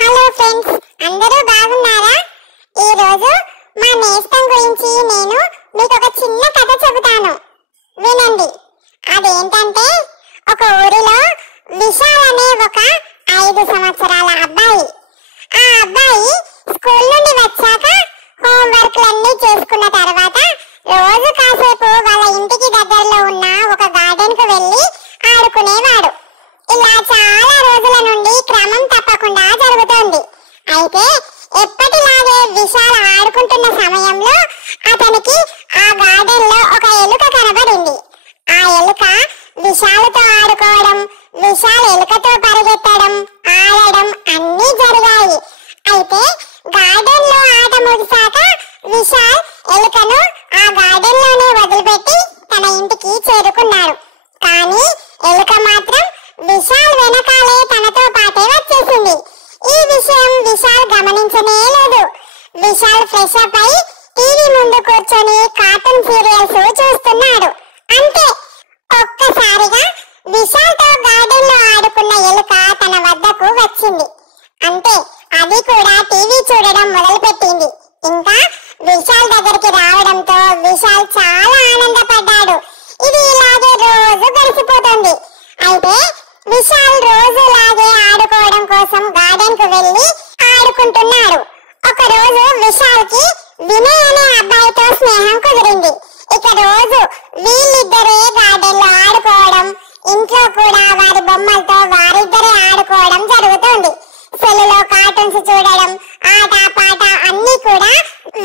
Hello friends, అందరూ బాగున్నారా? ఈ రోజు మా నేస్తం గురించి నేను మీకు ఒక చిన్న కథ చెబుతాను, వినండి. అదేంటంటే, ఒక ఊరిలో విశాల్ అనే ఒక 5 సంవత్సరాల అబ్బాయి. ఆ అబ్బాయి స్కూల్ నుండి వచ్చాక హోంవర్క్లన్నీ చేసుకున్న తర్వాత రోజు కాసేపు వాళ్ళ ఇంటికి దగ్గరలో ఉన్న ఒక గార్డెన్ కు వెళ్ళి ఆడుకునేవాడు. ఇలా చాలా రోజుల నుండి క్రమం తప్పకుండా జరుగుతోంది. అయితే ఎప్పటిలాగే విశాల్ ఆడుకుంటున్న సమయంలో అతనికి ఆ గార్డెన్ లో ఒక ఎలుక కనబడింది. ఆ ఎలుక విశాల్తో ఆడుకోవడం, విశాల్ ఎలుకతో పరిగెత్తడం, ఆడడం అన్నీ జరిగాయి. అయితే గార్డెన్ లో ఆట ముగిసాక విశాల్ ఎలుకను ఆ గార్డెన్ లోనే వదిలిపెట్టి తన ఇంటికి చేరుకున్నాడు. కానీ ఎలుక మాత్రం విశాల్ వెనకాలే తనతో పాటే వచ్చేసింది. ఈ విషయం విశాల్ గమనించనే లేదు. విశాల్ ఫ్రెష్ అప్ అయి టీవీ ముందు కూర్చొని కార్టూన్ సీరియల్స్ చూస్తున్నాడు. అంతే, ఒక్కసారిగా విశాల్ తో గార్డెన్ లో ఆడుకున్న ఎలుక తన వద్దకు వచ్చింది. అంతే, అది కూడా టీవీ చూడడం మొదలుపెట్టింది. ఇంకా విశాల్ దగ్గరికి రావడంతో విశాల్ చాలా ఆనందపడ్డాడు. ఇది ఇలాగే రోజు గడిచిపోతుంది. అయితే విశాల్ రోజులాగే ఆడుకోవడం కోసం గార్డెన్ కు వెళ్ళి ఆడుకుంటున్నాడు. ఒక రోజు విశాల్ కి వినయ్ అనే అబ్బాయితో స్నేహం కుదిరింది. ఇక రోజు వీళ్ళిద్దరే గార్డెన్ లో ఆడుకోవడం, ఇంట్లో కూడా వారి బొమ్మలతో వారిద్దరే ఆడుకోవడం జరుగుతుంది. సెల్లులో కార్టూన్స్ చూడడం, ఆట పాట అన్ని కూడా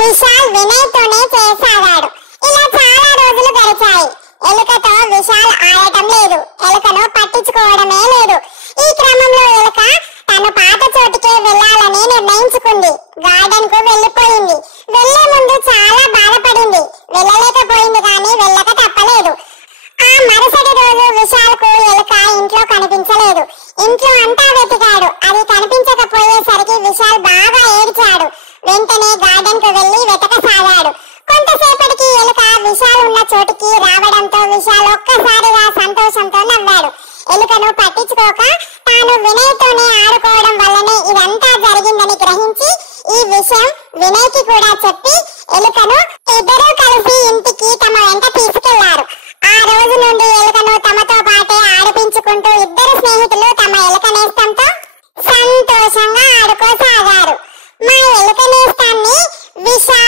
విశాల్ వినయ్ తోనే చేసాగాడు. ఇలా చాలా రోజులు గడిచాయి. ఎలుకతో విశాల్ ఆడటం లేదు, ఎలుకను పట్టించుకోవడమే లేదు. ఈ క్రమంలో ఎలుక తను పాత చోటుకే వెళ్ళాలని నిర్ణయించుకుంది. గార్డెన్ కు వెళ్ళిపోయింది. వెళ్లే ముందు చాలా బాధపడింది. వెళ్ళలేకపోయింది, కానీ వెళ్ళక తప్పలేదు. ఆ మరుసటి రోజు విశాల్ కు ఎలుక ఇంట్లో కనిపించలేదు. ఇంట్లో అంతా వెతికాడు. అది కనిపించకపోయేసరికి విశాల్ బాగా ఏడ్చాడు. వెంటనే గార్డెన్ కు వెళ్లి వెతకసాగాడు. కొంతసేపటికి ఎలుక విశాల్ ఉన్న చోటుకి రావడంతో విశాల్ ఒక్కసారిగా సంతోషంతో నవ్వాడు. ఎలుకను పట్టించుకోక తాను వినయ్ తోనే ఆడుకోవడం వల్లనే ఇదంతా జరిగిందని గ్రహించి ఈ విషయం వినయ్ కి కూడా చెప్పి ఎలుకను ఇద్దరూ కలిసి ఇంటికి తమ వెంట తీసుకెళ్లారు. ఆ రోజు నుండి ఎలుకను తమతో పాటే ఆడిపించుకుంటూ ఇద్దరు స్నేహితులు తమ ఎలుక నేస్తంతో సంతోషంగా ఆడుకోసాగారు. మా ఎలుక నేస్తాన్ని విశాల్